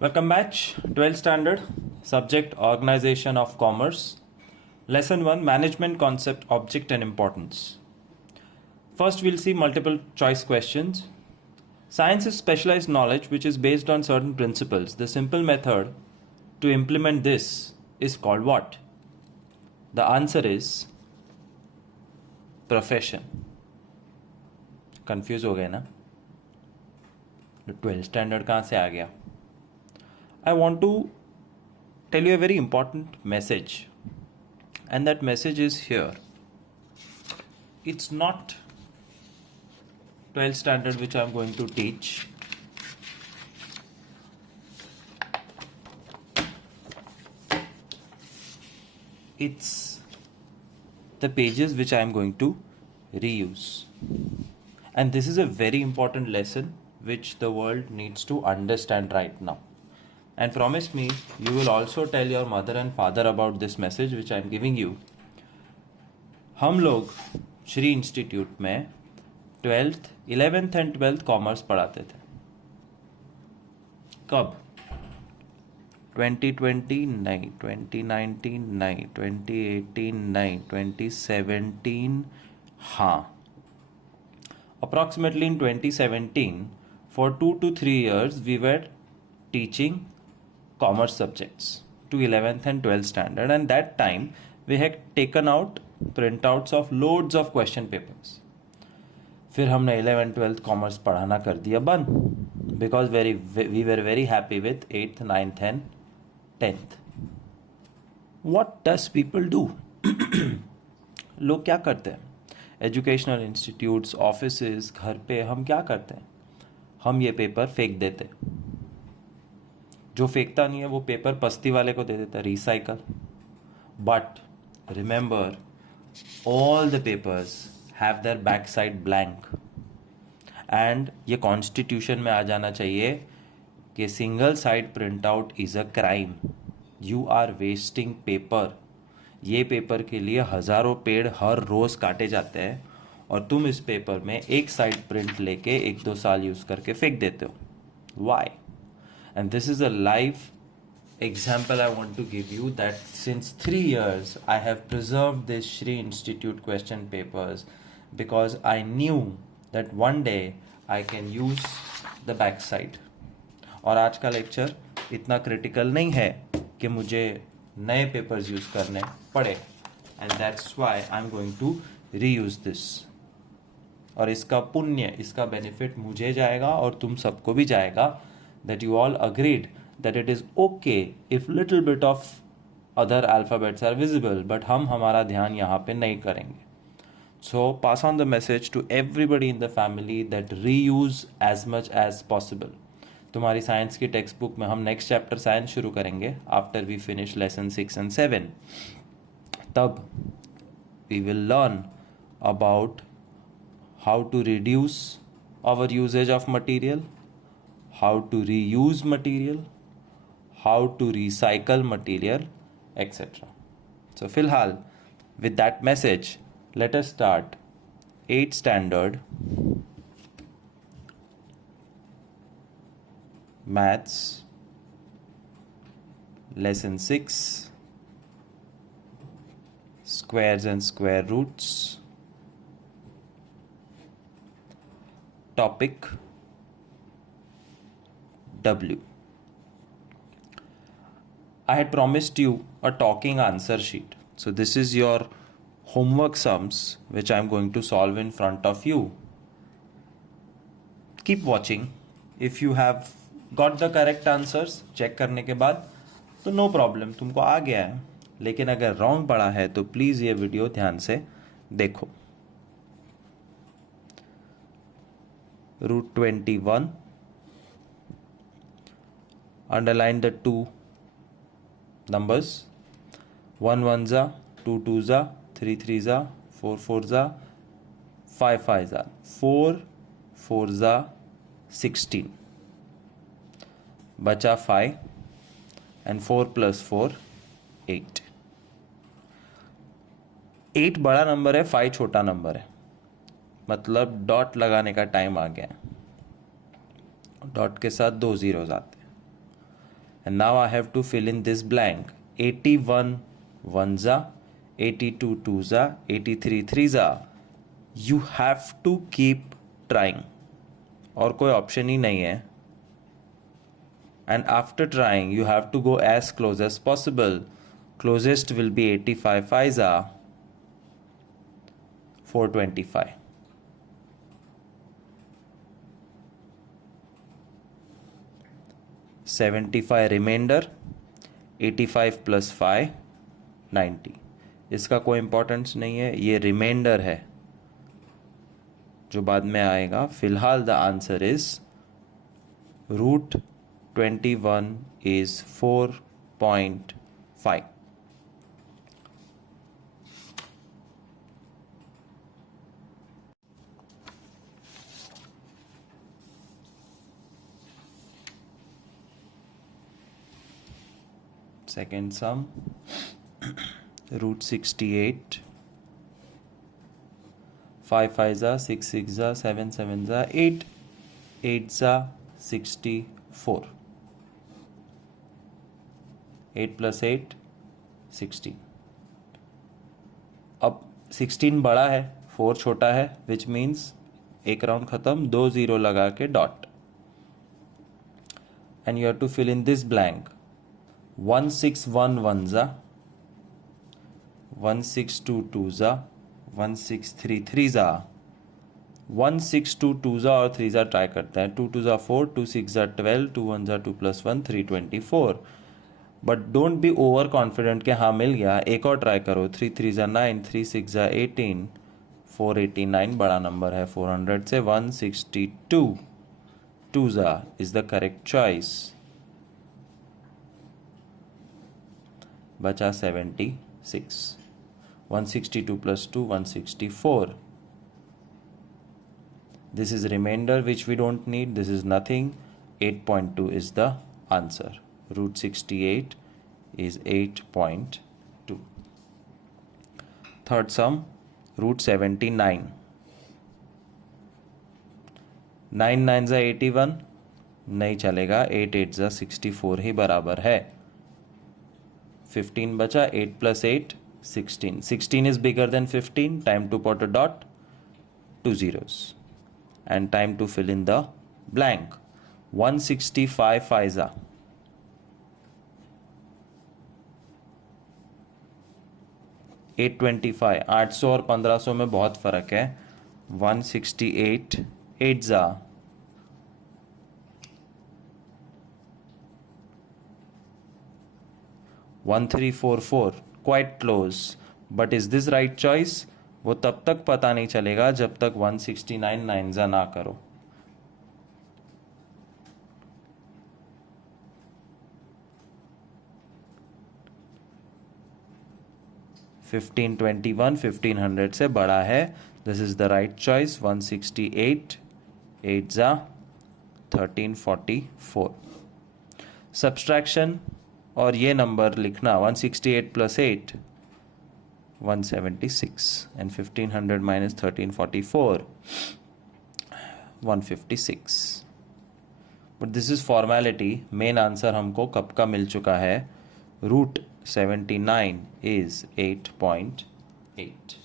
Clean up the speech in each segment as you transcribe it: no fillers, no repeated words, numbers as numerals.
Welcome batch, 12th standard, subject Organization of Commerce, lesson 1 Management Concept, Object and Importance. First we'll see multiple choice questions. Science is specialized knowledge which is based on certain principles. The simple method to implement this is called what? The answer is profession. Confused हो गए ना? 12th standard कहाँ से आ गया? I want to tell you a very important message, and that message is here. It's not 12th standard which I'm going to teach. It's the pages which I'm going to reuse, and this is a very important lesson which the world needs to understand right now. And promise me, you will also tell your mother and father about this message which I am giving you. हम लोग Shri institute में 12th, 11th and 12th commerce पढ़ाते थे. कब? 2020 नहीं, 2019 नहीं, 2018 नहीं, 2017 हाँ. Approximately in 2017, for 2 to 3 years we were teaching commerce subjects to 11th and 12th standard, and that time we had taken out printouts of loads of question papers. फिर हमने 11th 12th commerce पढ़ाना कर दिया बंद, because we were very happy with 8th 9th and 10th. What does people do? लोग क्या करते हैं? एजुकेशनल इंस्टीट्यूट्स, ऑफिसेज, घर पे हम क्या करते हैं? हम ये पेपर फेंक देते हैं. जो फेंकता नहीं है वो पेपर पस्ती वाले को दे देता है, recycle. But remember, all the papers have their back side blank. And ये कॉन्स्टिट्यूशन में आ जाना चाहिए कि single side print out is a crime. You are wasting paper. ये पेपर के लिए हज़ारों पेड़ हर रोज़ काटे जाते हैं और तुम इस पेपर में एक साइड प्रिंट लेके 1-2 साल यूज़ करके फेंक देते हो. Y? And this is a live example I want to give you, that since 3 years I have preserved this Shri Institute question papers because I knew that one day I can use the back side. और आज का lecture इतना critical नहीं है कि मुझे नए papers use करने पड़े, and that's why I'm going to reuse this. और इसका पुण्य, इसका बेनिफिट मुझे जाएगा और तुम सबको भी जाएगा, that you all agreed that it is okay if little bit of other alphabets are visible, but हम हमारा ध्यान यहाँ पे नहीं करेंगे. So pass on the message to everybody in the family that reuse as much as possible. तुम्हारी science की textbook में हम नेक्स्ट चैप्टर साइंस शुरू करेंगे after we finish lesson 6 and 7. तब we will learn about how to reduce our usage of material, how to reuse material, how to recycle material, etc. So फिलहाल with that message, let us start 8th standard maths lesson 6 squares and square roots. Topic W. I had promised you a talking answer sheet. So this is your homework sums which I am going to solve in front of you. Keep watching. If you have got the correct answers, check करने के बाद तो no problem, तुमको आ गया है. लेकिन अगर wrong पड़ा है तो प्लीज़ ये वीडियो ध्यान से देखो. √21. Underline the 2 numbers. 1 1s, 2 2s, 3 3s, 4 4s, 5 5s. 4 4s, 16. बचा 5 and 4 plus 4 8. 8 बड़ा नंबर है, 5 छोटा नंबर है. मतलब डॉट लगाने का टाइम आ गया. डॉट के साथ 2 zeros आते हैं. and now I have to fill in this blank. 81 ones are, 82 twos are, 83 threes are. You have to keep trying. और कोई ऑप्शन ही नहीं है. And after trying, you have to go as close as possible. Closest will be 85 fives are, 425. $75 remainder, 85 plus 5, 90. इसका कोई importance नहीं है, ये reminder है जो बाद में आएगा. फिलहाल the answer is √21 is 4.5. Second sum, √68. 5 5s are, 6 6s are, 7 7s are, 8 8s are, 64. 8 plus 8, 16. अब 16 बड़ा है, 4 छोटा है, विच मीन्स एक राउंड खत्म, 2 0 लगा के dot. And you have to fill in this blank. 161 ones are, 162 twos are, 163 threes are, 162 twos are और threes are ट्राई करता है. 2 twos are 4, 2 6 are 12, 2 ones are 2 plus 1, 324. But don't be over confident कि हाँ मिल गया. एक और try करो. 3 3s are 9, 3 6s are 18, 489 बड़ा नंबर है 400 से. 162 twos are is the correct choice. बचा 76. 162 plus 2, 164. This is remainder which we don't need. This is nothing. 8.2 is the answer. √68 is 8.2. Third sum, √79. 9 9s are 81. नहीं चलेगा. 8 8s are 64 ही बराबर है. 15 बचा. 8 plus 8, 16. 16 is bigger than 15. Time to put a dot, 2 zeros. And time to fill in the blank. 165 5s are. 825. 800 और 1500 में बहुत फ़र्क है. 168 8s are. 1344. Quite close. But is this right choice? वो तब तक पता नहीं चलेगा जब तक 169 9s ना करो. $1521 $1500 से बड़ा है. This is the right choice. 168 8s are 1344. Subtraction और ये नंबर लिखना. 168 plus 8, 176. And 1500 minus 1344, 156. But this is formality. Main answer हमको कब का मिल चुका है. √79 is 8.8.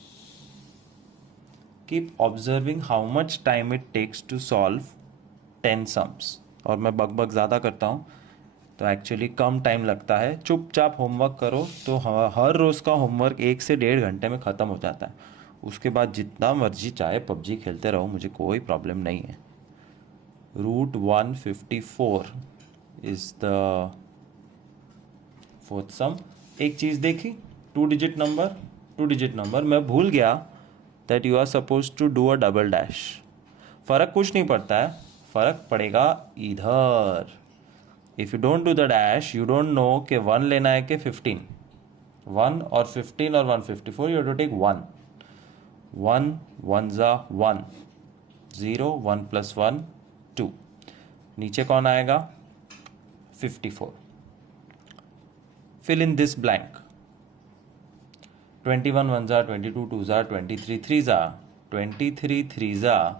Keep observing how much time it takes to solve 10 sums. और मैं बक ज़्यादा करता हूँ तो एक्चुअली कम टाइम लगता है. चुपचाप होमवर्क करो तो हर रोज़ का होमवर्क 1 से 1.5 घंटे में ख़त्म हो जाता है. उसके बाद जितना मर्जी चाहे पबजी खेलते रहो, मुझे कोई प्रॉब्लम नहीं है. √154 इज़ द फोर्थ सम. एक चीज़ देखी, 2 डिजिट नंबर मैं भूल गया that you are suppose to do a double dash. फ़र्क कुछ नहीं पड़ता है, फ़र्क पड़ेगा इधर. If you don't do the dash you don't know कि 1 लेना है कि 15. 1 और 15 और 154 you have to take 1. 1 1s are 1, 0 1 plus 1 2. नीचे कौन आएगा? 54. Fill in this blank. 21 ones are, 22 twos are, 23 threes are. 23 threes are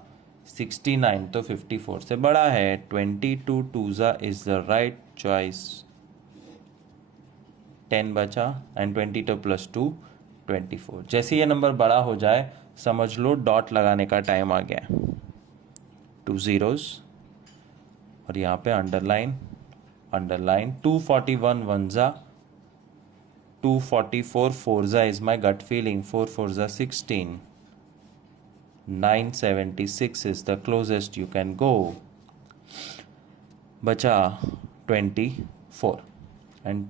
69 तो 54 से बड़ा है. 22 twos are is the right choice 10 बचा एंड 22 प्लस 2 24। जैसे ये नंबर बड़ा हो जाए समझ लो डॉट लगाने का टाइम आ गया। 2 zeros और यहाँ पे अंडरलाइन अंडरलाइन। 241 वन ज़ा, 244 फोर ज़ा इज माई गट फीलिंग, 4 4 ज़ा 16, 976 is the closest you can go. बचा 24 एंड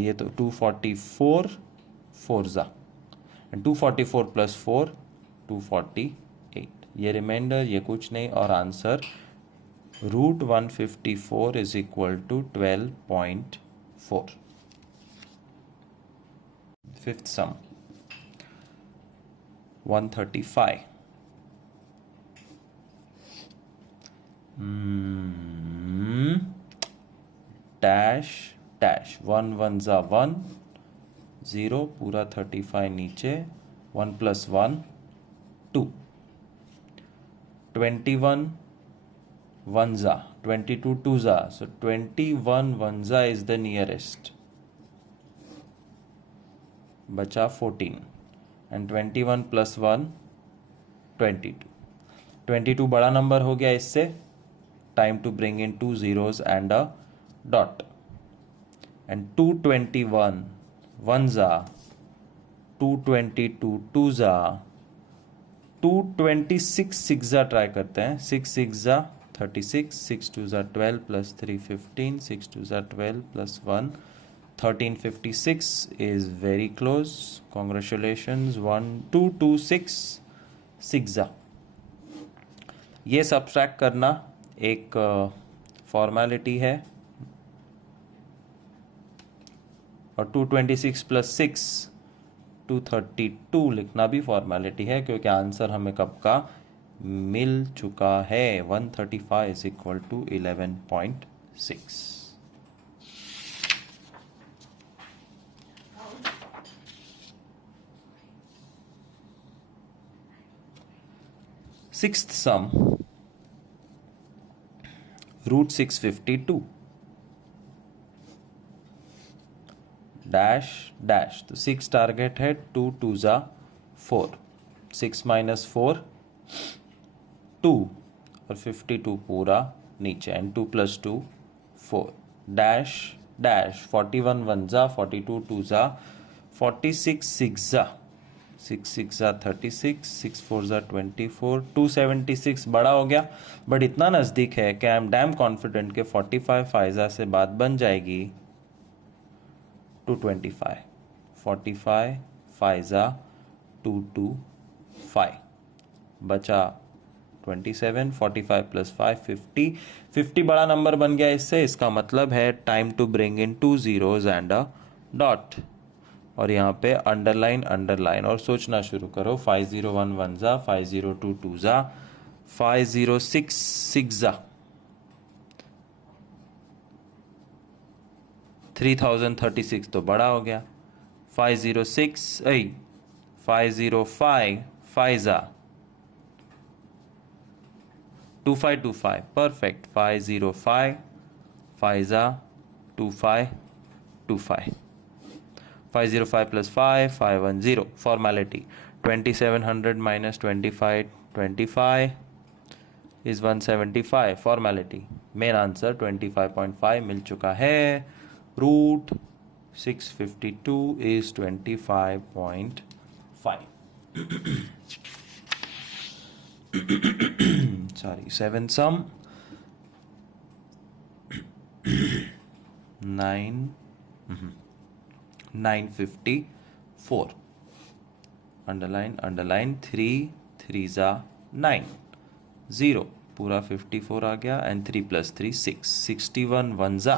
ये तो 244 फोर ज़ा एंड 244 प्लस 4 248। ये रिमाइंडर ये कुछ नहीं और answer root 154 is equal to 12.4। Fifth sum 135। Dash dash 1 1 ज़ा 1 0 पूरा 35 नीचे 1 प्लस 1 2। 21 1 ज़ा 22 2 ज़ा, so 21 1 ज़ा is the nearest। बचा 14 and 21 plus 1 22। 22 बड़ा नंबर हो गया इससे। Time to bring in 2 zeros and a dot and 221 1 ज़ा 222 2 ज़ा 226 6 ज़ा ट्राई करते हैं। 6 6 ज़ा 36, 6 2 ज़ा 12 प्लस 3 15, 6 2 ज़ा 12 plus 1 1356 is very close, congratulations। 1 2 2 6 6 ज़ा। ये सब्ट्रैक्ट करना एक फॉर्मेलिटी है और 226 प्लस 6 232 लिखना भी फॉर्मेलिटी है क्योंकि आंसर हमें कब का मिल चुका है। 135 is equal to 11.6। Sixth sum root 652 dash dash. तो 6 टारगेट है, 2 2 ज़ा 4, 6 माइनस 4 2 और 52 पूरा नीचे एंड 2 प्लस 2 4 डैश डैश। 41 1 ज़ा 42 2 ज़ा 46 6 ज़ा 6 6 ज़ा 36, 6 4 ज़ा 24, 276 बड़ा हो गया बट इतना नज़दीक है कि आई एम डैम कॉन्फिडेंट के 45 फाइजा से बात बन जाएगी। 225 45 फाइजा 225 बचा 27, 45 प्लस 5 50। 50 बड़ा नंबर बन गया इससे। इसका मतलब है time to bring in 2 zeros and a dot और यहाँ पे अंडरलाइन अंडरलाइन और सोचना शुरू करो। 501 1 ज़ा 502 2 ज़ा 506 6 ज़ा 3036 तो बड़ा हो गया। 506 505 5 ज़ा 2525 परफेक्ट। 505 5 ज़ा 2525 505 plus 5 510 formality। 2700 minus 25 25 is 175 formality। Main answer 25.5 मिल चुका है। Root 652 is 25.5। sorry, 7 sum 954 underline underline 3 3 ज़ा 9 0 पूरा 54 आ गया एंड 3 प्लस 3 6 61 1 ज़ा।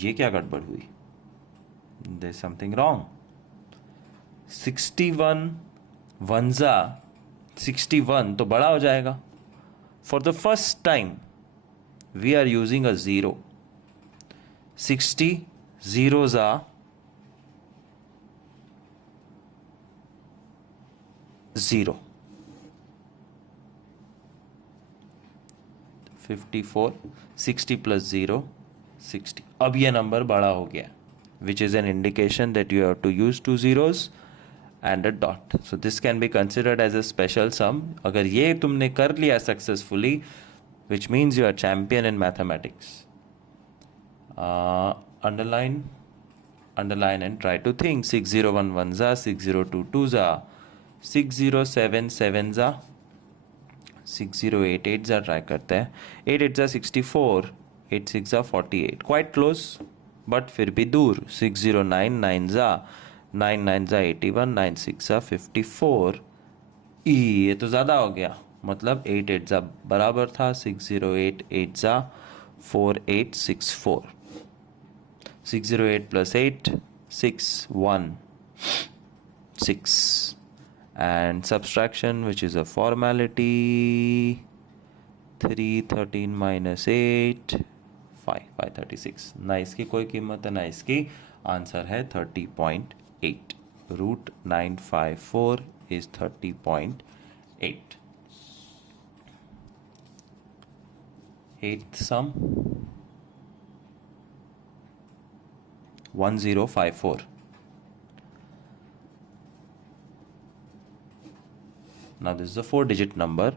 ये क्या गड़बड़ हुई? There is something wrong. 61 1 ज़ा 61 तो बड़ा हो जाएगा। For the first time we are using a 0। 60 zeros are 0। 54 60 plus 0 60. अब ये नंबर बड़ा हो गया, which is an indication that you have to use 2 zeros and a dot. So this can be considered as a special sum. अगर ये तुमने कर लिया successfully, which means you are champion in mathematics. Underline and try to think. 6011 za, 6022 za, 6077 za, 6088 जा try करते हैं. 8 8 जा 64, 8 6 जा 48, क्वाइट क्लोज बट फिर भी दूर. 6099 जा, 9 9 जा 81, 9 6 जा 54. ये तो ज़्यादा हो गया, मतलब 8 8 जा बराबर था. 6088 जा 4864. 608 plus 8, 616. And subtraction, which is a formality. 3 13 minus 8, 5 536. ना इसकी कोई कीमत है ना इसकी. आंसर है 30.8. Root 954 is 30.8. Eighth sum 1054. Now this is a 4-digit number.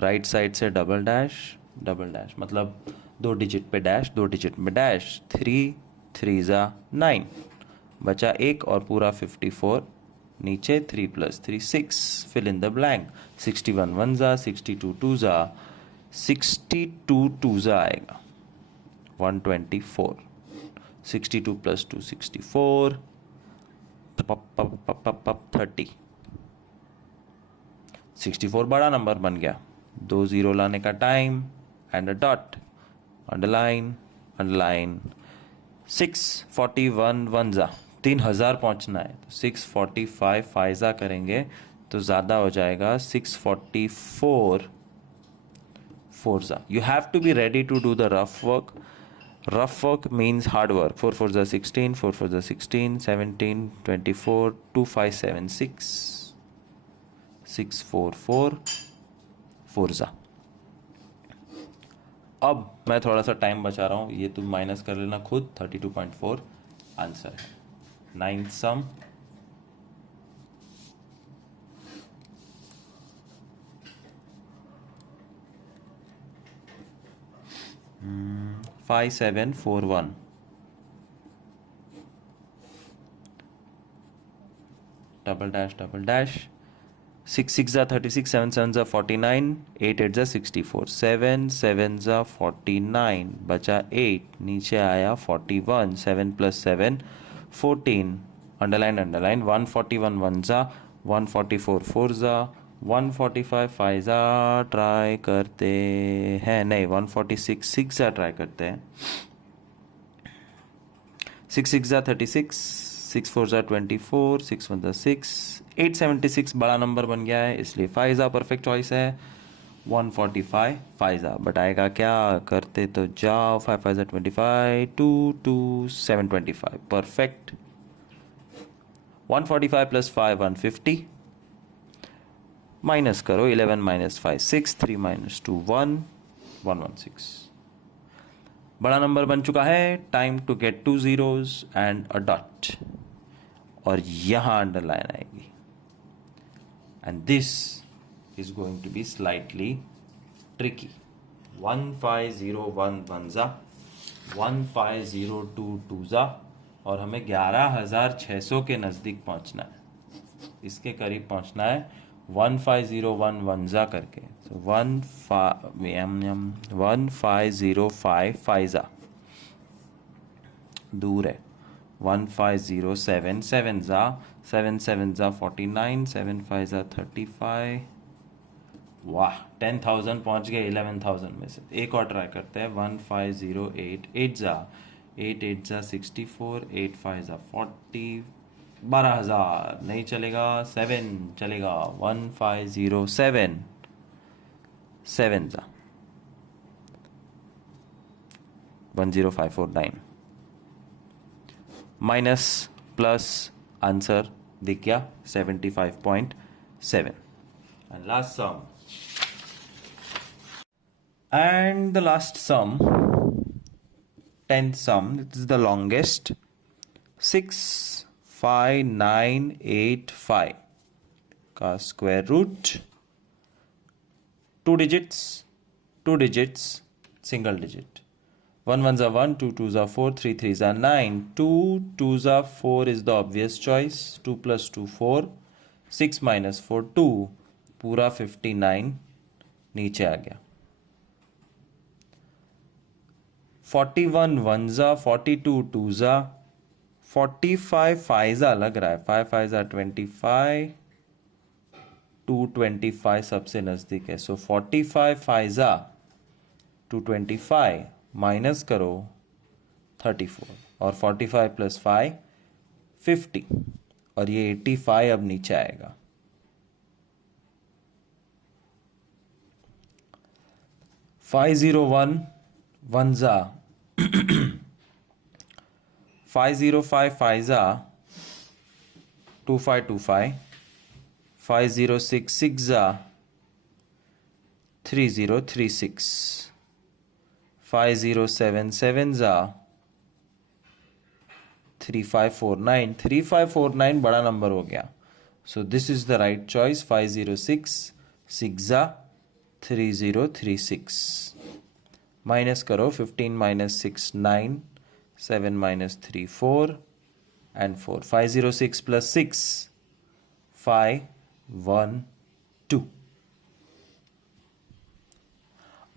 Right side से डबल डैश मतलब 2 डिजिट पे डैश, 2 डिजिट में डैश. 3 3 जा 9, बचा 1 और पूरा 54. नीचे 3 + 3 6. Fill in the blank. 61 1 जा, 62 2 जा, 62 2 जा आएगा 124. 62 + 2 64, 30. 64 बड़ा नंबर बन गया. 2 0 लाने का time and a dot. Underline. 641 1 जा, 3000 पहुंचना है तो 645 फाइजा करेंगे तो ज़्यादा हो जाएगा. 644 4 जा. You have to be ready to do the rough work. Rough work means hard work. 4 4 जा 16, 4 4 जा 16, 17 24, 2 5 7 6, 6 4 4 4 जा. अब मैं थोड़ा सा टाइम बचा रहा हूँ, ये तुम माइनस कर लेना खुद. 32.4 आंसर है. 9th सम 5741. Double dash. 6 6 जा 36, 7 7 जा 49, 8 8 जा 64, 7 7 जा 49, बचा 8, नीचे आया 41. 7 + 7 14. अंडरलाइन. 141 1 जा, 144 4 जा, 145 5 जा ट्राई करते हैं. नहीं, 146 6 जा ट्राई करते हैं. 6 6 जा 36, 6 4 जा 24, 6 1 जा 6. 876 बड़ा नंबर बन गया है, इसलिए फाइजा परफेक्ट चॉइस है. 145 फाइजा. बट आएगा क्या, करते तो जाओ. 5 5 जा 25, 2 2 725 परफेक्ट. 145 + 5 150. माइनस करो. 11 - 5 6, 3 - 2 1, 116. बड़ा नंबर बन चुका है. Time to get 2 zeros and a dot. और यहाँ अंडरलाइन आएगी. And this is going to be slightly tricky. 1501 1 जा, 1502 2 जा, और हमें 11600 के नज़दीक पहुंचना है. इसके करीब पहुंचना है 1501 1 जा करके. So 1505 5 जा दूर है. 1507 7 जा, 7 7 जा 49, 7 5 जा 35. वाह, 10,000 पहुंच गए 11,000 में से. एक और ट्राई करते हैं. 1508 8 जा, 8 8 जा 64, 8 5 जा 40. 12,000 नहीं चलेगा, 7 चलेगा. 1507 7 जा 10549. माइनस प्लस आंसर दिख गया 75.7. And last sum. And the last sum 10th sum, it is the longest. 6, 5, 9, 8, 5 का square root. 2 digits, single digit. 1 ones are 1, 2 twos are 4, 3 threes are 9. 2 twos are 4 is the obvious choice. 2 plus 2, 4. 6 minus 4, 2. पूरा 59 नीचे आ गया. 41 ones are, 42 twos are, 45 fives are लग रहा है. 5 fives are 25. 225 सबसे नजदीक है. So 45 fives are 225 माइनस करो 34 और 45 प्लस 5 50 और ये 85 अब नीचे आएगा. 501 वंजा 505 फाइजा 2525 5066 जा 3036 5077 जा 3549 3549 बड़ा नंबर हो गया. So this is the right choice. 506 6 जा 3036 माइनस करो 15 minus 6 9 7 minus 3 4 and 4. 506 plus 6 5 1 2.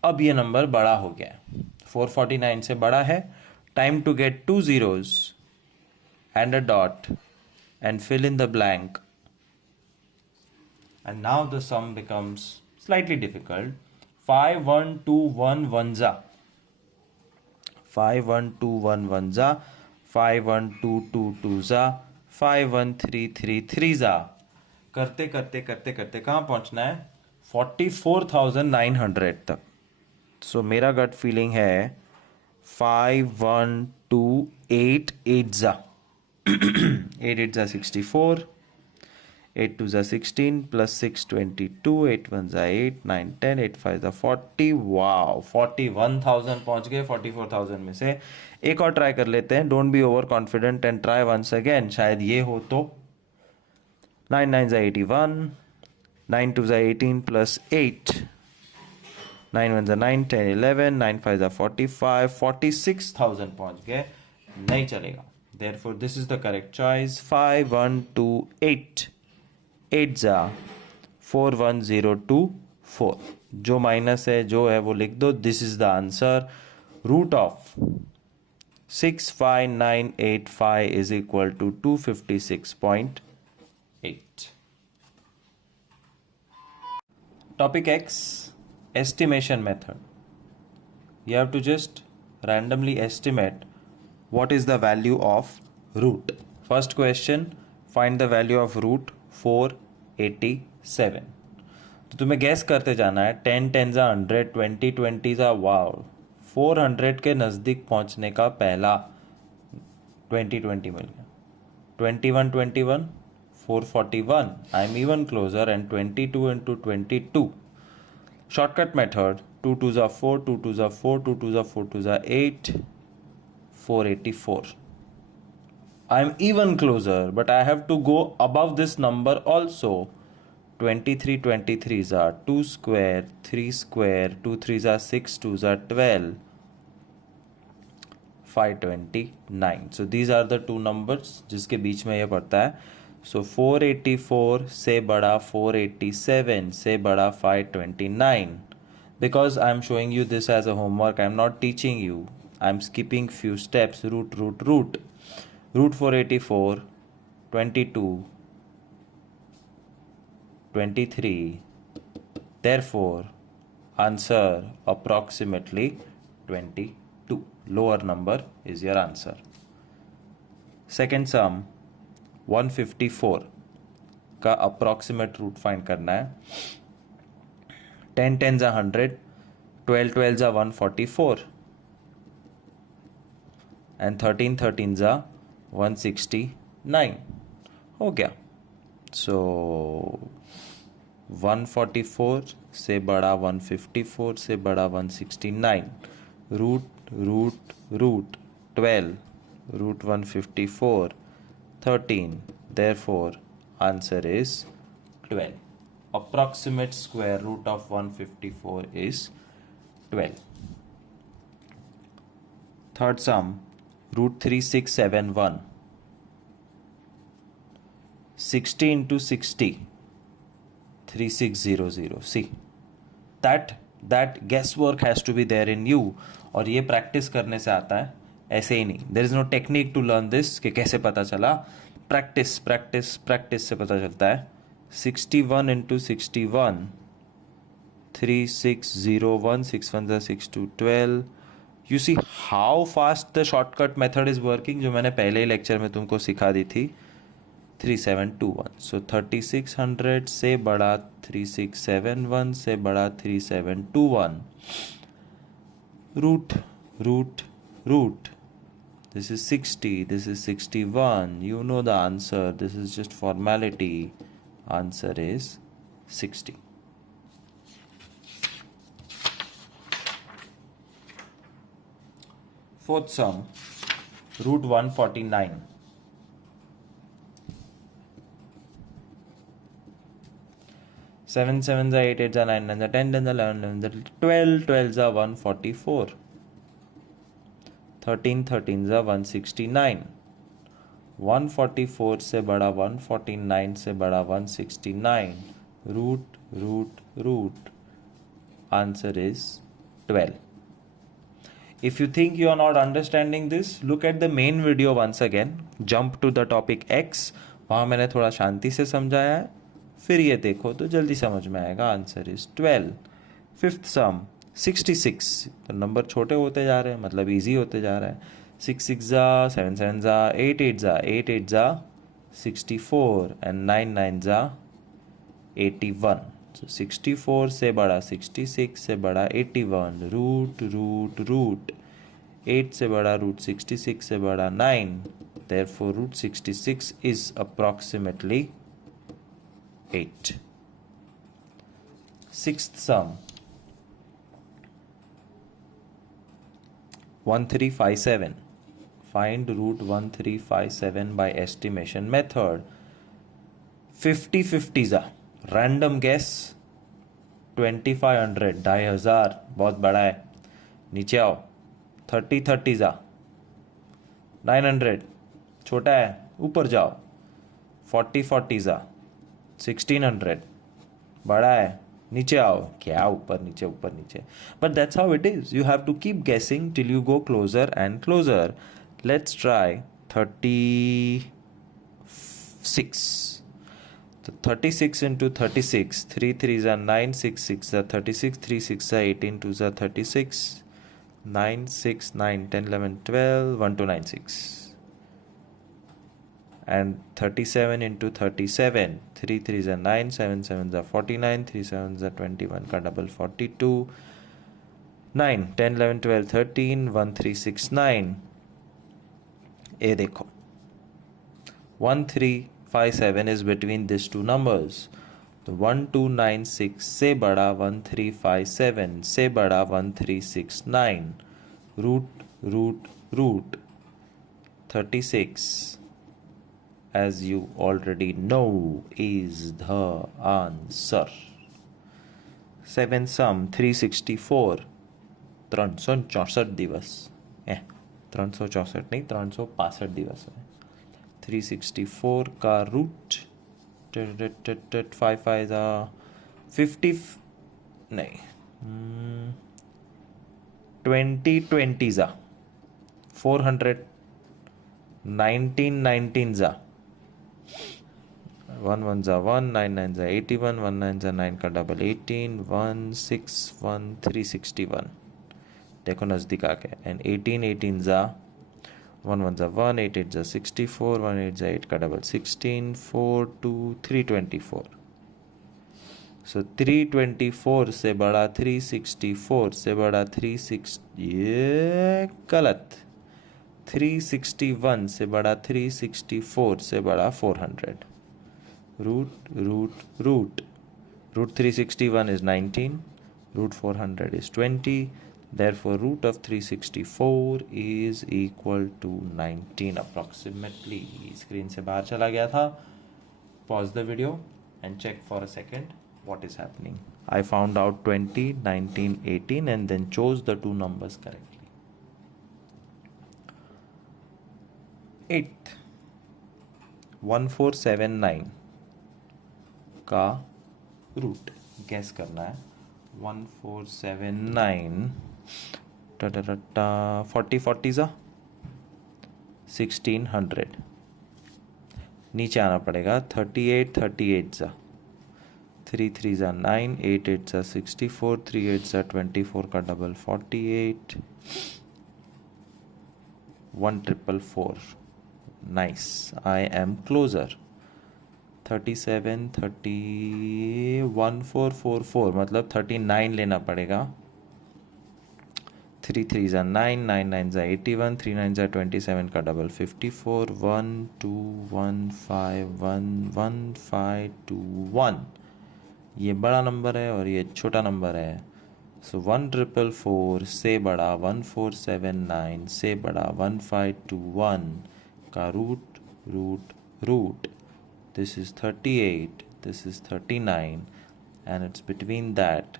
अब ये नंबर बड़ा हो गया. 449 से बड़ा है. Time to get 2 zeros and a dot and fill in the blank. And now the sum becomes slightly difficult. 5 1 2 1 1 जा 5 1 2 1 1 जा 5 1 2 2 2 जा 5 1 3 3 3 जा. करते करते करते करते कहाँ पहुँचना है? 44,900 तक. सो मेरा गट फीलिंग है 5 1 2 8 8 जा 8 8 जा 64 8 2 जा 16 plus 6 22 8 1 जा 8 9 10 8 5 जा 40. वाओ 41,000 पहुंच गए 44,000 में से. एक और ट्राई कर लेते हैं. Don't be over confident and try once again. शायद ये हो तो. 9 9 जा 81 9 2 जा 18 plus 8 9 1 जा 9 10 11 9 5 जा 45 46,000 पहुंच गए. नहीं चलेगा. Therefore this is the correct choice. 5 1 2 8 8 जा 4 1 0 2 4. जो माइनस है जो है वो लिख दो. This is the answer. Root of 65985 is equal to 256.8. Topic X, estimation method. You have to just randomly estimate what is the value of root. First question, find the value of root 487. तो तुम्हें gas करते जाना है. 10 10 जा 100 20 20 जा wow 400 के नज़दीक पहुंचने का पहला 20 20 मिल गया. 21 21 441. I am even closer. And 22 into 22. Shortcut method. 2 2s are 4 2 2s are 4 2 2s are 4 2s are 8 484. I am even closer, but I have to go above this number also. 23 23s are 2 square 3 square 2 3s are 6 2s are 12 529. So these are the two numbers जिसके बीच में ये पड़ता है. So 484 से बड़ा 487 से बड़ा 529. Because I am showing you this as a homework, I am not teaching you. I am skipping few steps. Root root root. Root 484 22 23. Therefore, answer approximately 22. Lower number is your answer. Second sum, 154 का approximate root find करना है. 10 10 जा 100 12 12 जा 144 and 13 13 जा 169. हो गया. So 144 से बड़ा 154 से बड़ा 169. Root root root 12, root 154, 13. Therefore, answer is 12. Approximate square root of 154 is 12. Third sum, root 3671. 60 into 60, 3600. See, that guesswork has to be there in you. और ये प्रैक्टिस करने से आता है, ऐसे ही नहीं. There is no technique to learn this कि कैसे पता चला. प्रैक्टिस प्रैक्टिस प्रैक्टिस से पता चलता है. 61 into 61, 3601, 6 1 6 2 12. You see how fast the shortcut method is working, जो मैंने पहले ही लेक्चर में तुमको सिखा दी थी. 3721. So 3600 से बड़ा 3671 से बड़ा 3721. Root, root, root. This is 60, this is 61. You know the answer. This is just formality. Answer is 60. Fourth sum, root 149. 7 7s are 8 8s are 9 9s are 10 10s are 11 11s are 12 12s are 144. 13 13s are 169. 144 से बड़ा 149 से बड़ा 169. Root, root, root. Answer is 12. If you think you are not understanding this, look at the main video once again. Jump to the topic X. वहाँ मैंने थोड़ा शांति से समझाया है. फिर ये देखो तो जल्दी समझ में आएगा. Answer is 12. फिफ्थ सम 66. तो नंबर छोटे होते जा रहे हैं, मतलब इजी होते जा रहा है. 6 6 जा 7 7 जा 8 8 जा 8 8 जा 64 एंड 9 9 जा 81. So 64 से बड़ा 66 से बड़ा 81. रूट रूट रूट 8 से बड़ा रूट 66 से बड़ा 9. Therefore root 66 is approximately 8. Sixth sum 1357. Find root 1357 by estimation method. 50 50 जा random guess 2500 2500 बहुत बड़ा है. नीचे आओ. 30 30 जा 900 छोटा है. ऊपर जाओ. 40 40 जा 1600 बड़ा है. नीचे आओ. क्या ऊपर नीचे ऊपर नीचे. But that's how it is. You have to keep guessing till you go closer and closer. Let's try 36. तो 36 into 36, 3 3s are 9, 6 6 are 36, 3 6 are 18, 2s are 36, 9 6 9 10 11 12, 1 2 9 6. And 37 into 37, 3 3s are 9, 7 7s are 49, 3 7s are 21 का double 42, 9 10 11 12 13, 1 3 6 9. ये देखो 1357 is between these two numbers. तो 1296 से बड़ा 1357 से बड़ा 1369. Root root root 36, as you already know, is the answer. Seventh sum 364. 364 दिवस. 364 नहीं 365 दिवस है. 364 का रूट 5 5 50 नहीं 20 20 जा 400. 19 19 जा 1 1 जा 1 9 9 जा 81 1 9 जा 9 का डबल 18 1 6 1 361. देखो नज़दीक आ गए. एंड 18 18 जा 1 1 जा 1 8 8 जा 64 1 8 जा 8 का डबल 16 4 2 324. सो 324 से बड़ा 364 से बड़ा 36. ये गलत. 361 से बड़ा 364 से बड़ा 400. Root root root. Root 361 is 19. Root 400 is 20. Therefore, root of 364 is equal to 19 approximately. Screen से बाहर चला गया था. Pause the video and check for a second what is happening. I found out 20, 19, 18 and then chose the two numbers correctly. 8th 1479 का root gas करना है. 1479 40 40 ज़ा 1600. नीचे आना पड़ेगा. 38 38 ज़ा 3 3 ज़ा 9 8 8 ज़ा 64 3 8 ज़ा 24 का double 48 1444. Nice. I am closer. 37 30 1444 मतलब 39 लेना पड़ेगा. 3 3 ज़ा 9 9 9 ज़ा 81 3 9 ज़ा 27 का डबल 54 1 2 1 5 1 1 5 2 1. ये बड़ा नंबर है और ये छोटा नंबर है. सो 1444 से बड़ा 1479 से बड़ा 1521 का root root root. This is 38, this is 39 and it's between that.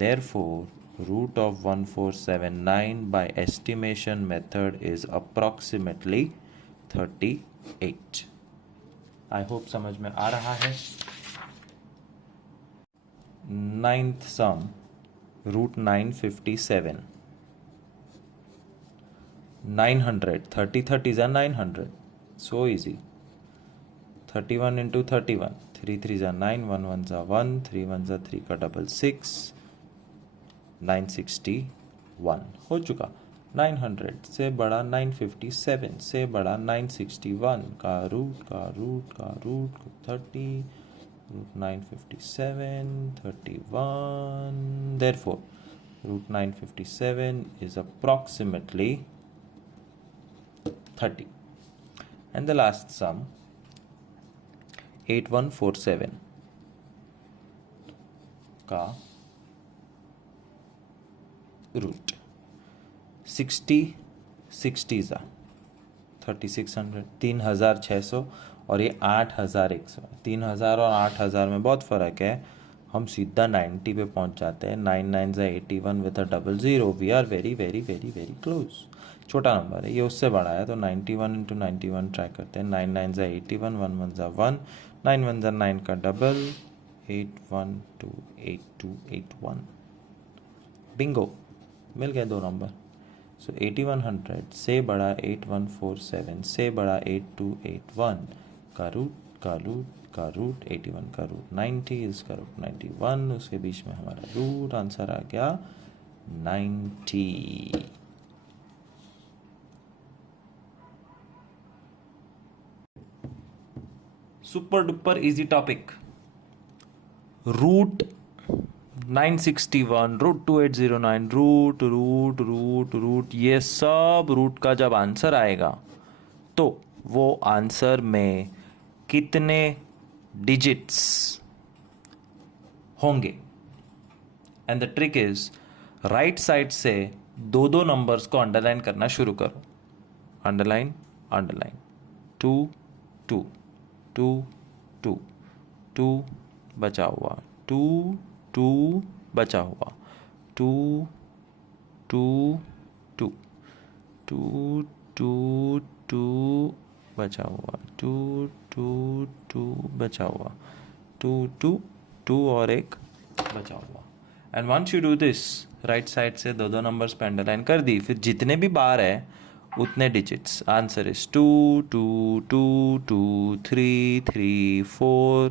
Therefore, root of 1479 by estimation method is approximately 38. I hope समझ में आ रहा है. 9th sum, root 957. 900, 30 30 is 900. So easy. 31 into 31 3 3 ज़ा 9 1 1 ज़ा 1 3 1 ज़ा 3 का डबल 6 961 हो चुका. 900 से बड़ा 957 से बड़ा 961 का रूट का रूट का root 30 root 957 31. Therefore, root 957 is approximately 30. And the last sum, 8147 का रूट 60 60 ज़ा 3600 3600 और ये 8100. 3000 और 8000 में बहुत फ़र्क है. हम सीधा 90 पे पहुंच जाते हैं. 9 9 ज़ा 81 with a double 0. We are very very very very close. छोटा नंबर है, ये उससे बड़ा है. तो 91 इंटू 91 ट्राई करते हैं. 9 9 ज़ा 81 1 1 ज़ा 1 9 1 ज़ा 9 का डबल 812821. बिंगो, मिल गए दो नंबर. सो 8100 से बड़ा 8147 से बड़ा 8281 का रूट का रूट का रूट 81 का रूट 90 इसका रूट 91. उसके बीच में हमारा रूट आंसर आ गया 90. Super duper easy topic. Root 961 root 2809 root root root root ये सब रूट का जब आंसर आएगा तो वो आंसर में कितने डिजिट्स होंगे. And the trick is right side से दो दो नंबर्स को अंडरलाइन करना शुरू करो. अंडरलाइन अंडरलाइन 2 2 2 2 2 बचा हुआ 2 2 बचा हुआ 2 2 2 2 2 2 बचा हुआ 2 2 2 बचा हुआ 2 2 2 और एक बचा हुआ. And once you do this right side से दो दो नंबर्स पे अंडरलाइन कर दी. फिर जितने भी बार है उतने digits. Answer is 2 2 2 2 3 3 4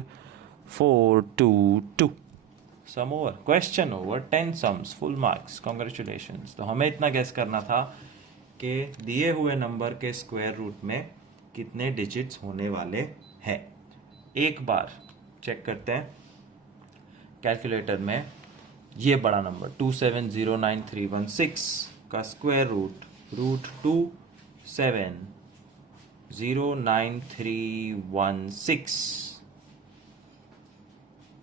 4 2 2. Sum over, question over, 10 sums, full marks, congratulations. तो हमें इतना गेस करना था कि दिए हुए नंबर के स्क्वायर रूट में कितने डिजिट्स होने वाले हैं. एक बार चेक करते हैं कैलकुलेटर में. ये बड़ा नंबर 2709316 का स्क्वायर रूट रूट 2709316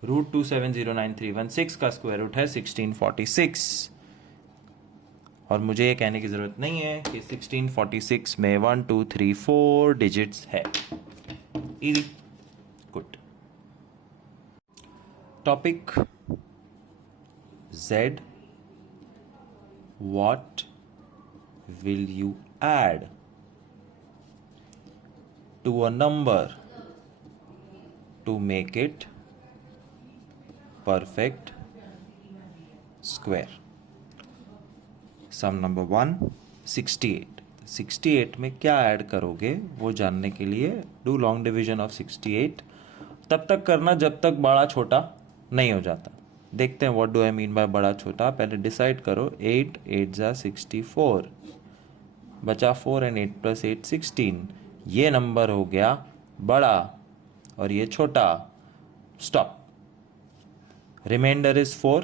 रूट 2709316 का स्क्वायर रूट है 1646. और मुझे ये कहने की ज़रूरत नहीं है कि 1646 में 1 2 3 4 डिजिट्स है. Easy. Good. Topic Z. What will you add to a number to make it perfect square? Sum number 1 68. 68 में क्या ऐड करोगे वो जानने के लिए डू लॉन्ग डिवीजन ऑफ 68. तब तक करना जब तक बड़ा छोटा नहीं हो जाता. देखते हैं what do I mean by बड़ा छोटा. पहले डिसाइड करो. 8 8 जा 64, बचा 4 एंड 8 प्लस 8 16. ये नंबर हो गया बड़ा और ये छोटा. Stop. Remainder is 4,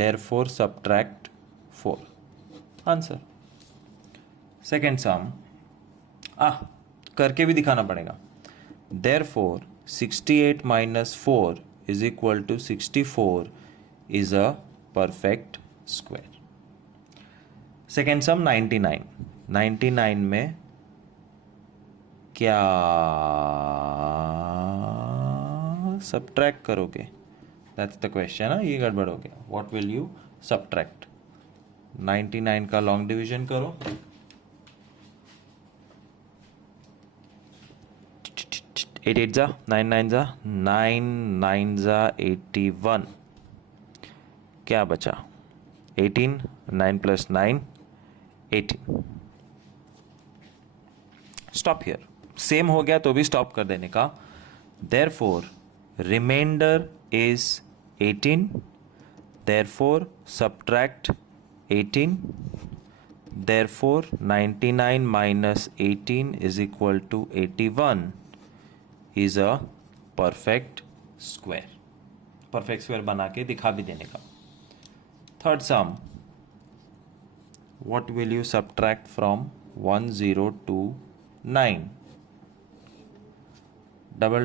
therefore subtract 4. Answer. Second sum करके भी दिखाना पड़ेगा. therefore 68 minus 4 is equal to 64 is a perfect square. Second sum 99. 99 में क्या सब्ट्रैक्ट करोगे? That's the question. ये गड़बड़ हो गया. What will you subtract? 99 का लॉन्ग डिवीजन करो. 8 8 जा 9 9 जा 9 9 जा 81. क्या बचा? 18. 9 प्लस 9 18. Stop here. सेम हो गया तो भी स्टॉप कर देने का. therefore remainder is 18, therefore subtract 18, therefore 99 minus 18 is equal to 81 is a perfect square. perfect square बना के दिखा भी देने का. Third some. what will you subtract from 1029? Double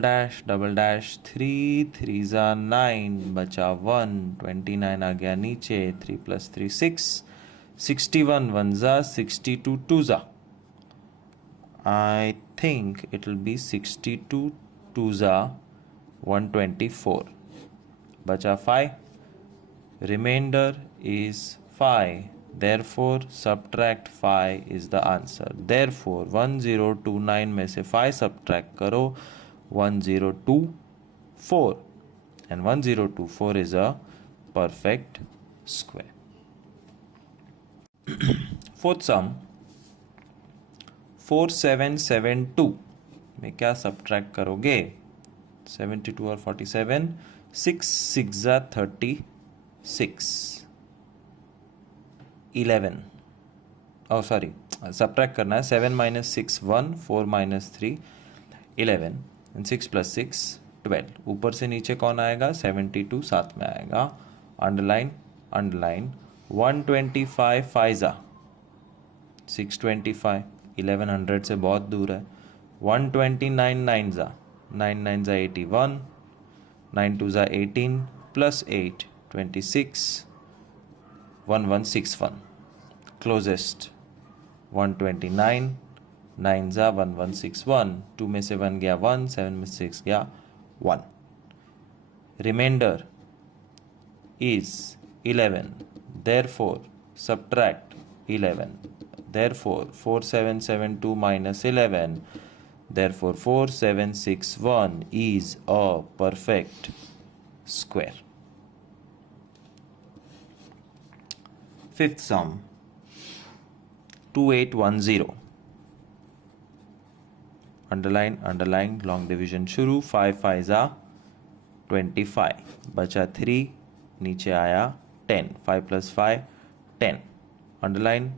dash 3 3 जा 9, बचा 1, 29 आ गया नीचे. 3 प्लस 3 6, 61 1 जा 62 2 जा. I think it will be 62 2 जा 124. बचा 5. Remainder is 5, therefore subtract 5 is the answer. therefore 1029 में से 5 subtract करो. 1024 and 1024 is a perfect square. Fourth सम 4772 में क्या सब्ट्रैक्ट करोगे? 72 और 47. 6 6 जा 36. 11. oh sorry, सब्ट्रैक्ट करना है. 7 minus 6 1, 4 minus 3 11 and 6 plus 6 12. ऊपर से नीचे कौन आएगा? 72 साथ में आएगा. Underline underline. 125 फाइजा 625. 1100 से बहुत दूर है. 129 9 जा 9 9 जा 81. 9 2 जा 18 प्लस 8 26. 1161. क्लोजेस्ट 129 9 जा 1161. 2 में से 1 गया 1, 7 में से 6 गया 1. Remainder is 11, therefore subtract 11. therefore 4772 minus 11, therefore 4761 is a perfect square. Fifth sum 2810. Underline long division शुरू. 5 5 जा 25. बचा 3, नीचे आया 10. 5 प्लस 5 10. अंडरलाइन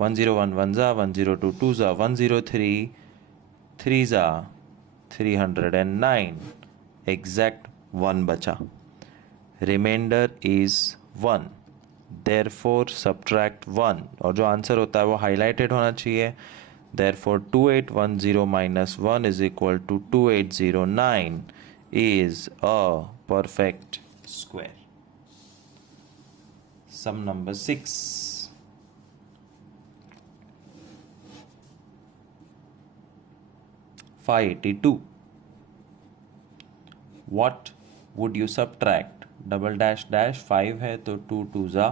101 1 जा 102 2 जा 103 3 जा 309. एग्जैक्ट 1 बचा. Remainder is 1, therefore subtract 1. और जो आंसर होता है वो हाईलाइटेड होना चाहिए. therefore 2810 minus 1 is equal to 2809 is a perfect square. Sum number 6. (582). What would you subtract? Double dash dash 5 है तो 2 2 ज़ा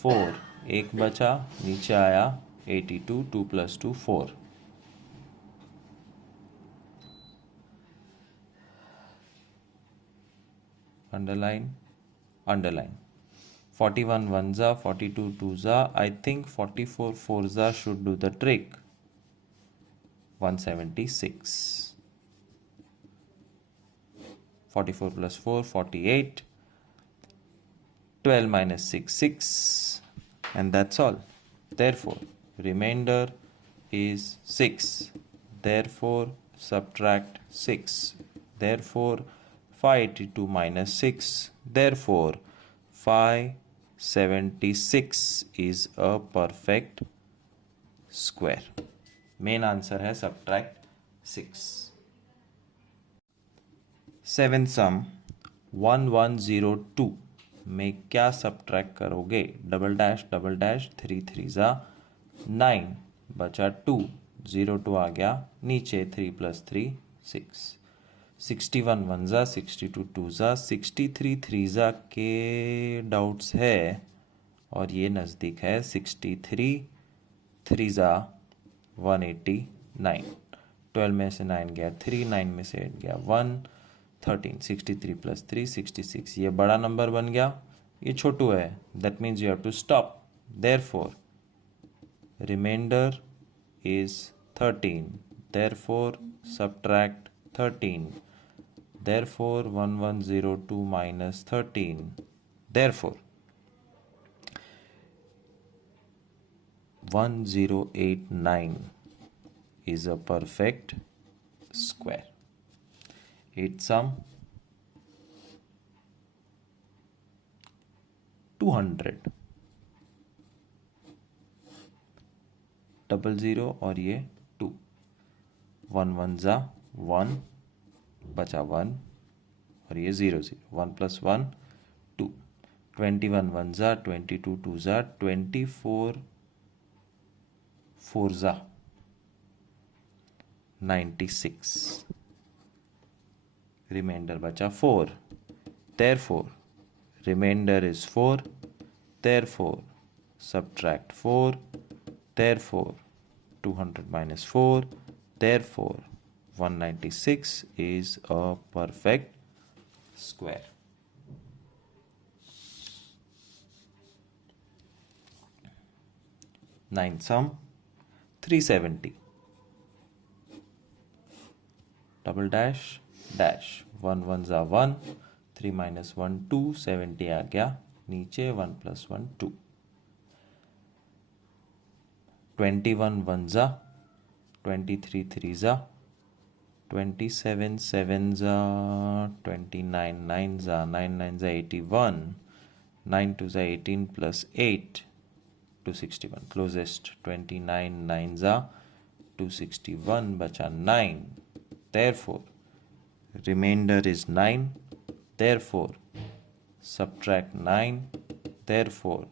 4, एक बचा, नीचे आया 82, 2 + 2 4. Underline, underline. 41 1 ज़ा, 42 2 ज़ा. I think 44 4 ज़ा should do the trick. 176. 44 + 4 48. 12 - 6 6, and that's all. Therefore remainder is 6. Therefore subtract 6. Therefore 582 - 6. Therefore 576 is a perfect square. Main answer है subtract 6. 7th sum 1102 में क्या सब्ट्रैक्ट करोगे? डबल डैश 3 3 ज़ा 9, बचा 2, 0 2 आ गया, नीचे 3 + 3 6. 61 1 ज़ा, 62 2 ज़ा, 63 3 ज़ा के डाउट्स है और ये नज़दीक है. 63 3 ज़ा 189. 12 में से 9 गया 3, 9 में से 8 गया 1, 13. 63 + 3 66. ये बड़ा नंबर बन गया, ये छोटू है. That means you have to stop. Therefore remainder is 13. Therefore subtract 13. Therefore 1102 - 13. Therefore 1089 is a perfect square. 8th sum 200. 00 और ये 2. 1 1 ज़ा 1, बचा 1 और ये 0 0. 1 + 1 2. 21 1 ज़ा 22 2 ज़ा 24 4 ज़ा 96. Remainder बचा 4. Therefore remainder is 4. Therefore subtract 4. Therefore 200 - 4. Therefore 196 is a perfect square. 9th sum 370. Double dash dash 1 1 ज़ा 1, 3 - 1 2, 70 आ गया, नीचे 1 + 1 2. 21 1 ज़ा 23 3 ज़ा 27 7 ज़ा 29 9 ज़ा 9 9 ज़ा 81. 9 2 ज़ा 18 + 8 261. Closest 29 9 ज़ा 261, बचा 9. Therefore remainder is 9. Therefore subtract 9. Therefore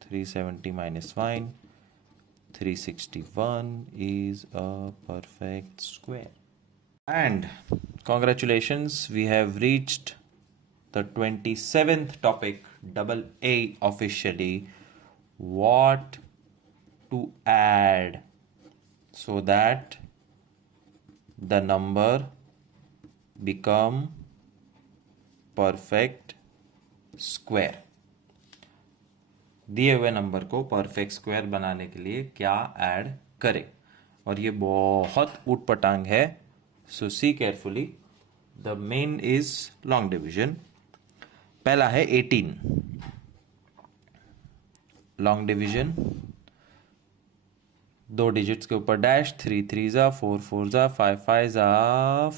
370 - 5, 361 is a perfect square. And congratulations, we have reached the 27th topic, double A officially. What to add so that the number become perfect square. दिए हुए number को perfect square बनाने के लिए क्या add करें? और ये बहुत ऊटपटांग है, so see carefully. The main is long division. पहला है 18. लॉन्ग डिवीजन 2 डिजिट्स के ऊपर डैश. 3 3 ज़ा 4 4 ज़ा 5 5 ज़ा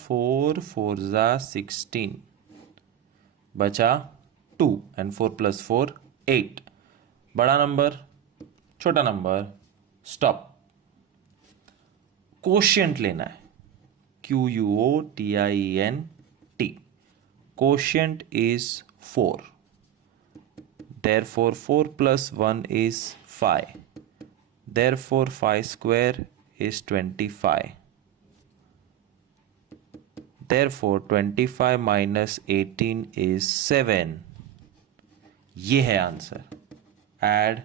4 4 ज़ा 16, बचा 2 and 4 + 4 8. बड़ा नंबर, छोटा नंबर, स्टॉप. कोशिएंट लेना है. QUOTIENT. Quotient is 4. therefore 4 plus 1 is 5, therefore 5 square is 25, therefore 25 minus 18 is 7. ये है answer. Add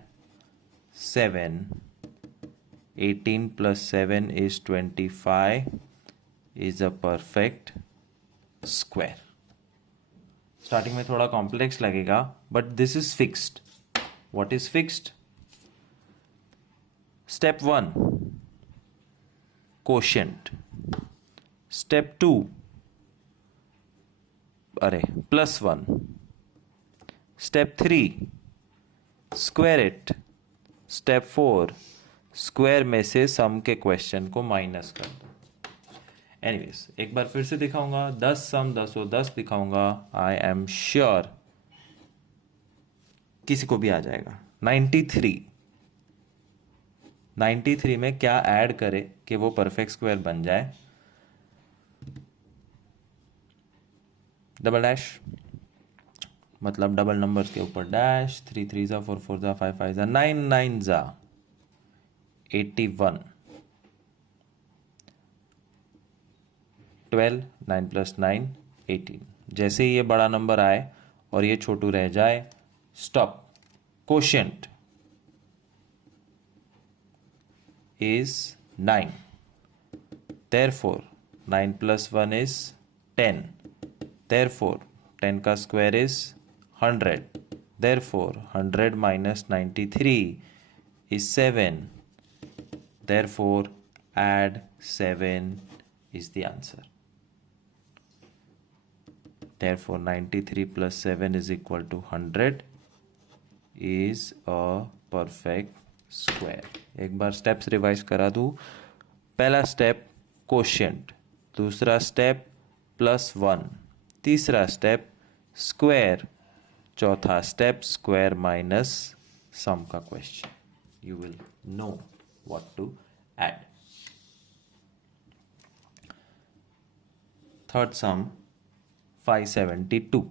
7, 18 plus 7 is 25 is a perfect square. Starting में थोड़ा कॉम्प्लेक्स लगेगा, but this is fixed. What is fixed? Step 1 quotient, step 2 +1, step 3 square it, step 4 square में से सम के question को minus कर दो. एनीवेज एक बार फिर से दिखाऊंगा. 10 सम 10 और 10 दिखाऊंगा. आई एम श्योर किसी को भी आ जाएगा. 93 में क्या ऐड करे कि वो परफेक्ट स्क्वायर बन जाए? डबल डैश, मतलब डबल नंबर्स के ऊपर डैश. 3 3 जा 4 4 जा 5 5 जा 9 9 जा 81, 12 9 + 9 18. जैसे ही ये बड़ा नंबर आए और ये छोटू रह जाए, stop. Quotient is 9, therefore 9 + 1 is 10, therefore 10 का square is 100, therefore 100 minus 93 is 7, therefore add 7 is the answer. Therefore 93 plus 7 is equal to 100 is a perfect square. एक बार स्टेप्स रिवाइज करा दूँ. पहला स्टेप कोशेंट, दूसरा स्टेप +1, तीसरा स्टेप स्क्वायर, चौथा step square minus sum का question. You will know what to add. Third sum 572.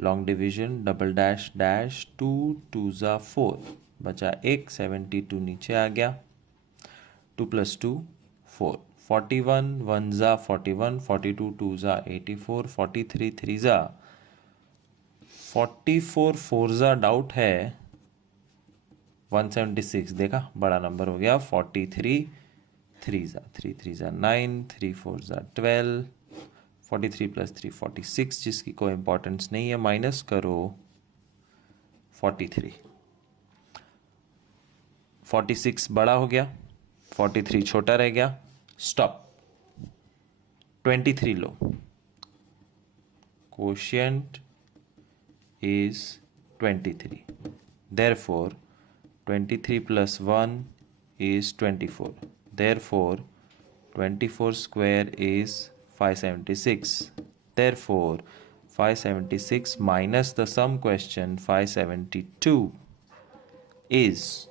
Long division, double dash dash 2 2 जा 4, बचा 1. 72 नीचे आ गया. 2 + 2 4, 41 1 जा 41, 42 2 जा 84, 43 3 जा 44, 4 जा डाउट है 176. देखा बड़ा नंबर हो गया. 43 3 जा 3 3 जा 9, 3 4 जा 12, 43 + 3 46, जिसकी कोई इंपॉर्टेंस नहीं है. माइनस करो 43, 46 बड़ा हो गया, 43 छोटा रह गया. Stop. 23 low. Quotient is 23, therefore 23 + 1 is 24, therefore 24 square is 576, therefore 576 minus the sum question 572 is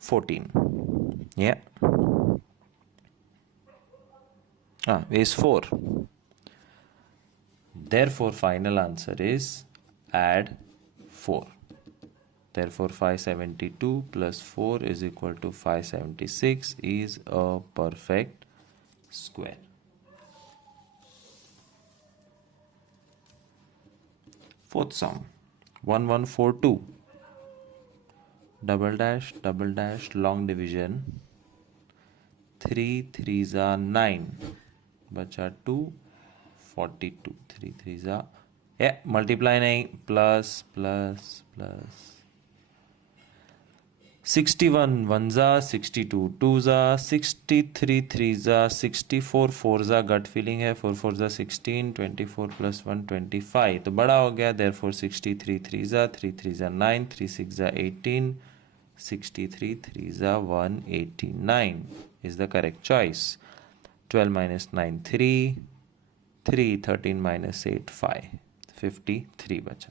14. Yeah, is 4. Therefore final answer is add 4. Therefore 572 plus 4 is equal to 576 is a perfect square. Fourth sum 1142. Double dash long division. 3 3 जा 9, बचा 2 42, 3 3 जा multiply नहीं, plus plus plus 61 1 जा 62 2 जा 63 3 जा 64 4 जा gut feeling है 4 4 जा 16, 24 + 1 25, तो बड़ा हो गया. देयरफॉर 63 3 जा 3 3 जा 9, 3 6 जा 18, 63 3 जा 189 is the correct choice. 12 minus 9 3, 3 13 minus 8 5, 53 बचा.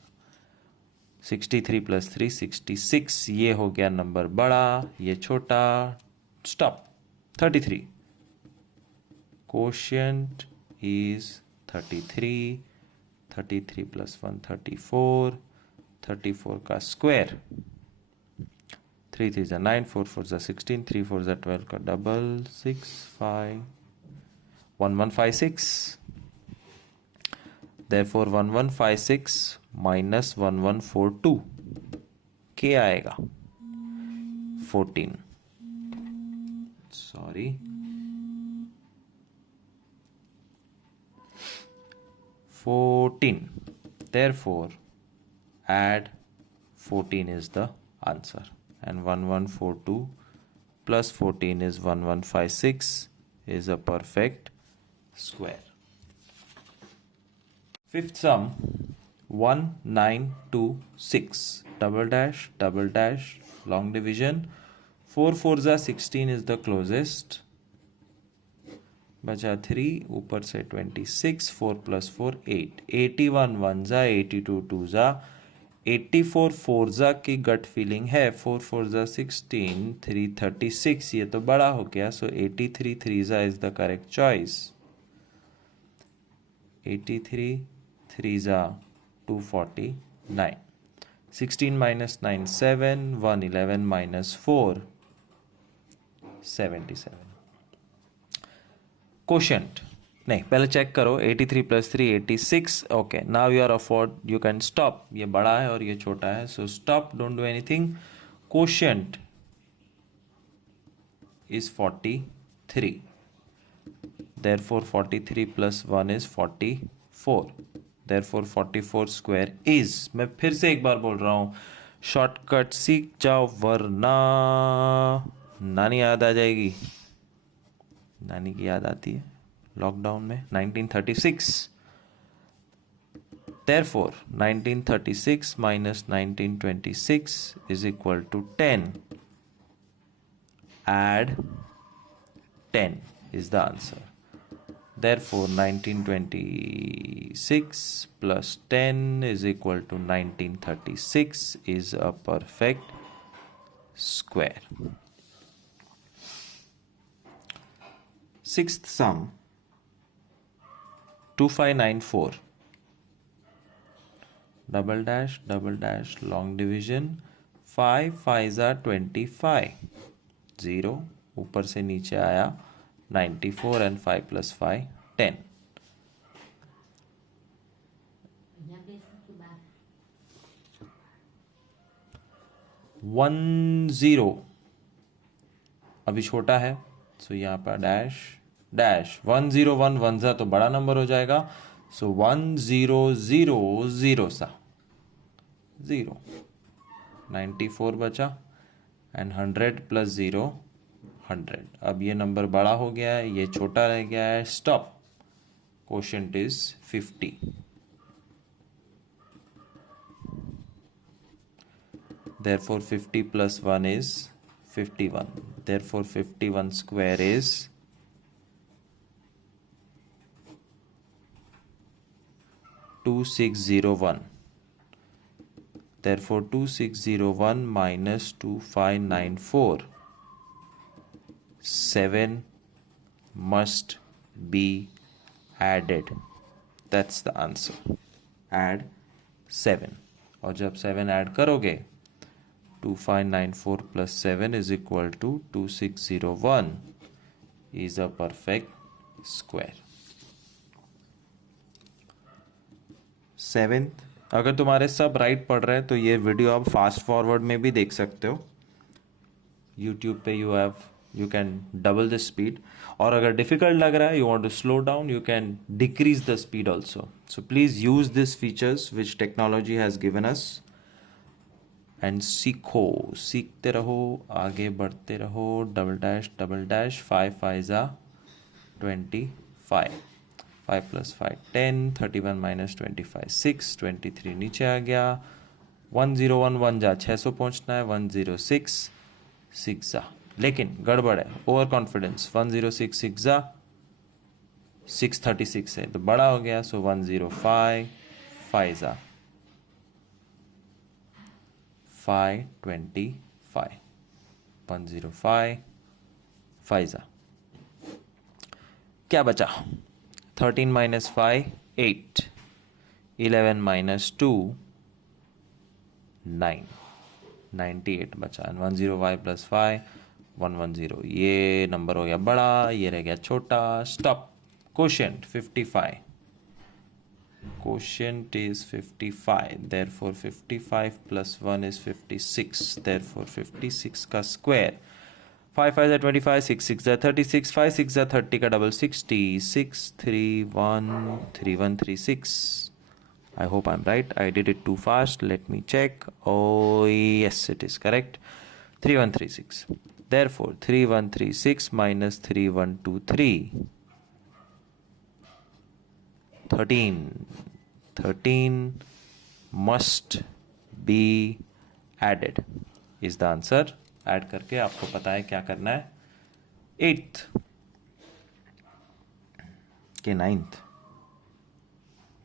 63 + 3 66. ये हो गया नंबर बड़ा, ये छोटा. स्टॉप. 33. Quotient is 33. 33 प्लस 1 34, 34 का स्क्वायर, 3 3 जा 9, 4 4 जा 16, 3 4 जा 12 का डबल 6 5 1156. Therefore 1156 minus 1142 क्या आएगा? 14. Sorry. 14. Therefore, add 14 is the answer. And 1142 plus 14 is 1156 is a perfect square. Fifth sum, 1926, double dash, long division. 4 4 जा 16 is the closest. बचा 3, ऊपर से 26, 4 प्लस 4 8, 81 1 जा 82 2 जा 84 4 जा की गट फीलिंग है, 4 4 जा 16, 3 36, ये तो बड़ा हो गया, सो 83 3 जा इज द करेक्ट चॉइस. 83 3 जा 249, 16 minus 9 7, 111 minus 4 77. Quotient नहीं, पहले चेक करो. 83 plus 3 86. Okay, now you are afford, you can stop. ये बड़ा है और ये छोटा है, so stop, don't do anything. Quotient is 43. therefore 43 plus 1 is 44. therefore 44 square is, मैं फिर से एक बार बोल रहा हूं, शॉर्टकट सीख जाओ वरना नानी याद आ जाएगी. नानी की याद आती है लॉकडाउन में. 1936. therefore 1936 minus 1926 is equal to 10. add 10 is the answer. therefore 1926 plus 10 is equal to 1936 is a perfect square. Sixth sum, 2594, double dash, long division. 5 5 are 25, 0 ऊपर से नीचे आया 94 and 5 plus 5 10. वन जीरो अभी छोटा है, सो यहाँ पर डैश 101 1 जा तो बड़ा नंबर हो जाएगा, सो 1000 सा 0, 94 बचा एंड 100 प्लस 0 100. अब ये नंबर बड़ा हो गया है, ये छोटा रह गया है, stop. Quotient is 50. therefore 50 plus 1 is 51. therefore 51 square is 2601. therefore 2601 minus 2594, 7 must be added. That's the answer. Add 7. और जब 7 ऐड करोगे, 2594 plus 7 is equal to 2601 is a perfect square. 7th, अगर तुम्हारे सब राइट पढ़ रहे हैं तो ये वीडियो आप फास्ट फॉरवर्ड में भी देख सकते हो. यूट्यूब पे you can double the speed. और अगर डिफिकल्ट लग रहा है, you want to slow down, you can decrease the speed also. So please use these features which technology has given us and सीखते रहो, आगे बढ़ते रहो. डबल डैश 5 5 जा 25, 5 plus 5 10, 31 minus 25 6, 23 नीचे आ गया. 1011 जा 600 पहुंचना है, 106 6 जा, लेकिन गड़बड़ है, ओवर कॉन्फिडेंस. 1066 जा 636 है तो बड़ा हो गया, सो 105 5 जा 525, 105 5 जा. क्या बचा? 13 minus 5 8, 11 minus 2 9 98 बचा, 105 plus 5 110। ये नंबर हो गया बड़ा, ये रह गया छोटा। Stop. Quotient 55, quotient is 55, therefore 55 plus 1 is 56, therefore 56 का square, 5 5 25, 6 6 36, 5 6 30 का double 60, 6 3 1 3 1 3 6। I hope I'm right. I did it too fast. Let me check. Oh yes, it is correct. 3136. Therefore 3136 minus 3123, 13 13 must be added is the answer। Add करके आपको पता है क्या करना है। 8th के 9th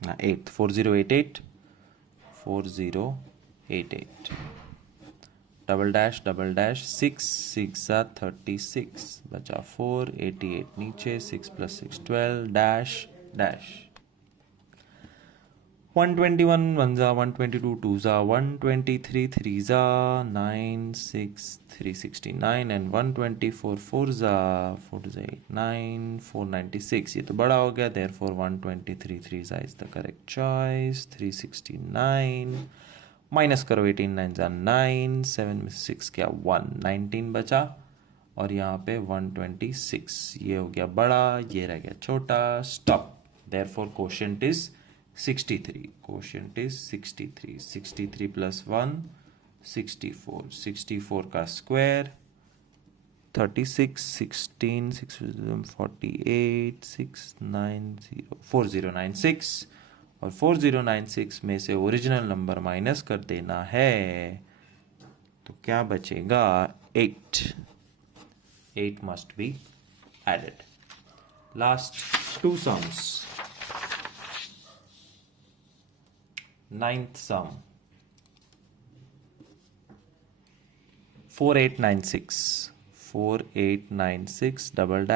ना 8th 4088 4088 डबल डैश 6 6 36 बचा 4 88 नीचे 6 plus 6 12 डैश 121 1 122 2 123 3 9 6 369 and 124 4 4 8 9 496। ये तो बड़ा हो गया, therefore 123 3 is the correct choice। 369 minus करो, 18 9 9 7 में 6 क्या 1 19 बचा, और यहाँ पे 126। ये हो गया बड़ा, ये रह गया छोटा। Stop. therefore quotient is 63, quotient is 63। 63 plus 1 64, 64 का स्क्वायर 36 16 6 48 690 4096, और 4096 में से ओरिजिनल नंबर माइनस कर देना है, तो क्या बचेगा 8 8 must be added। Last two sums। 9th sum 4896 double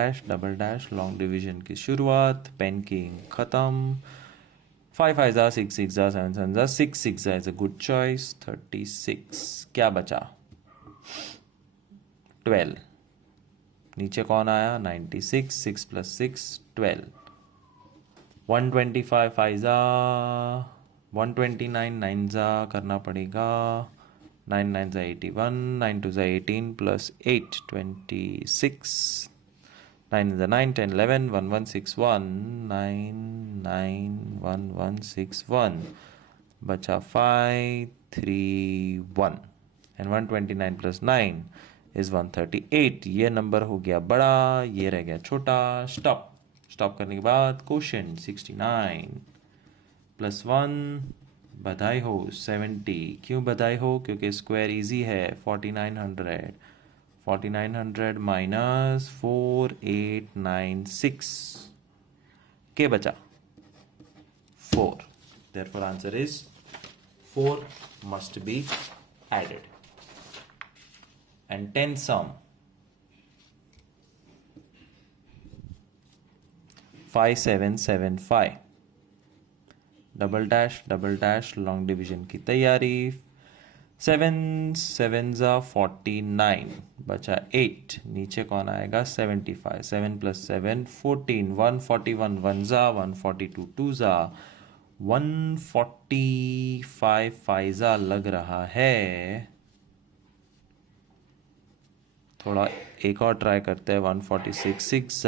dash long division की शुरुआत, पेन की इंक खत्म। 5 5 6 6 7 7 6 6 इज अ गुड चॉइस। 36 क्या बचा 12, नीचे कौन आया 96 6 plus 6 12। 125 5 129 9 करना पड़ेगा, 9 9 81 9 2 18 plus 8 26, 9 9 10 11 1 1 6 1 9 9 1 1 6 1 बचा 5 3 1 and 129 plus 9 is 138। ये नंबर हो गया बड़ा, ये रह गया छोटा। स्टॉप। स्टॉप करने के बाद क्वोशिएंट 69 प्लस 1 बधाई हो 70। क्यों बधाई हो? क्योंकि स्क्वायर इजी है। 4900 माइनस 4896 के बचा 4। therefore answer is 4 must be added। and 10 sum 5775 double dash long division की तैयारी। 7 7 49 बचा 8, नीचे कौन आएगा 75। 7 plus 7 14 141 1 142 2 145 5 लग रहा है। थोड़ा एक और ट्राई करते हैं। 146 6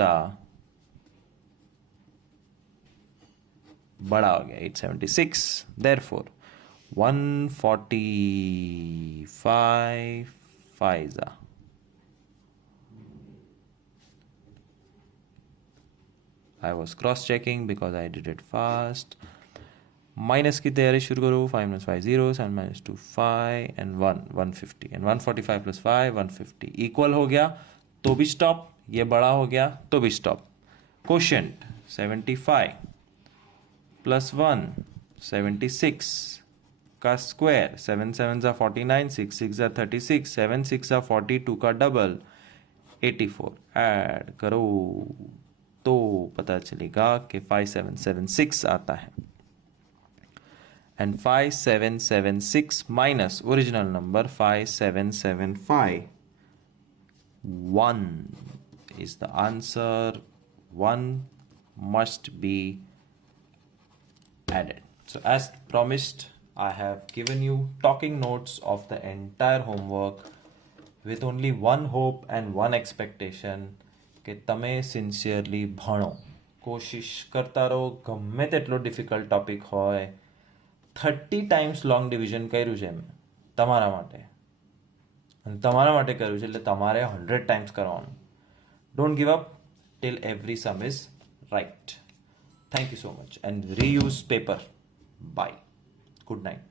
बड़ा हो गया 876। therefore 145 5 I was cross checking because I did it fast। Minus की तैयारी शुरू करो। 5 minus 5 0, 7 minus 2 5 and 1 150 and 145 plus 5 150 equal हो गया तो भी स्टॉप। ये बड़ा हो गया तो भी स्टॉप। क्वोशिएंट 75 प्लस 1 76 का स्क्वायर। 7 7 49 6 6 36 7 6 42 का डबल 84 ऐड करो तो पता चलेगा कि 5776 आता है। and 5776 minus original number 5775. 1 is the answer. 1 must be added. So as promised, I have given you talking notes of the entire homework with only one hope and one expectation કે તમે sincerely ભણો, કોશિશ કરતા રહો, ગમે તેટલો difficult topic હોય. 30 times long division કર્યું છે મેં તમારા માટે, અને તમારા માટે કર્યું છે એટલે તમારે 100 ટાઈમ્સ કરવાનું. Don't give up till every sum is right. Thank you so much and reuse paper. Bye. Good night.